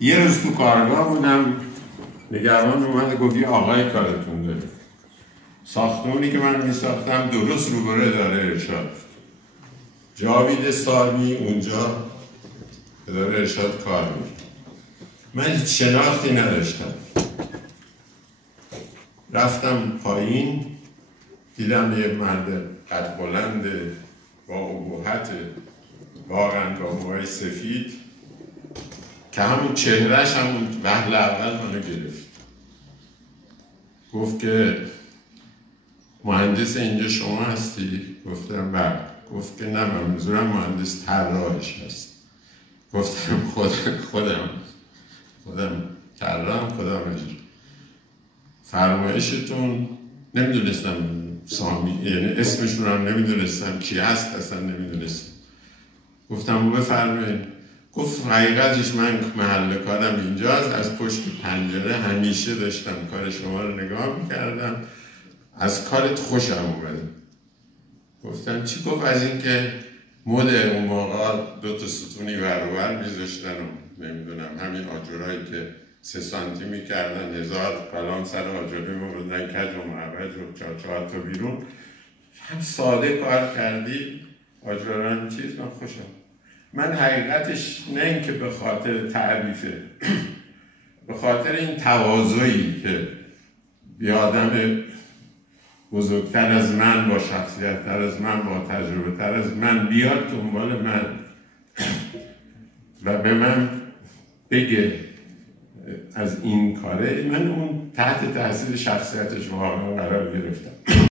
یه روز تو کارگاه بودم، نگهبان اومد گفت یه آقای کارتون داره. ساختمونی که من میساختم درست روبروی اداره ارشاد. جاوید سامی اونجا اداره ارشاد کار می‌کرد. من هیچ شناختی نداشتم. رفتم پایین، دیدم یه مرد قد بلند با ابهت، واقعا با موهای سفید که همون چهرهش همون وهله اول منو گرفت. گفت که مهندس اینجا شما هستی؟ گفتم بله. گفت که نه، منظورم مهندس طراحش هست. گفتم خودم طراحم، خودم اجرا. فرمایشتون نمیدونستم سامی، یعنی اسمشون هم نمیدونستم کی هست، اصلا نمیدونستم. گفتم بفرمایید. گفت حقیقتش من محل کارم اینجاست، از پشت پنجره همیشه داشتم کار شما رو نگاه میکردم، از کارت خوشم اومده. گفتم چی؟ گفت از اینکه مد اون موقع 2 ستونی ور میذاشتن و نمیدونم همین آجرهایی که 3 سانتی میکردن 1000 کلام سر آجره میبردن کج و معوج و 4 تا بیرون. هم ساده کار کردی آجره هم چیز، من خوشم. من حقیقتش نه اینکه به خاطر تعریفه، به خاطر این تواضعی که یه آدم بزرگتر از من، با شخصیت‌تر از من، با تجربه‌تر از من بیاد دنبال من و به من بگه از این کاره، من اون تحت تاثیر شخصیتش واقعا قرار گرفتم.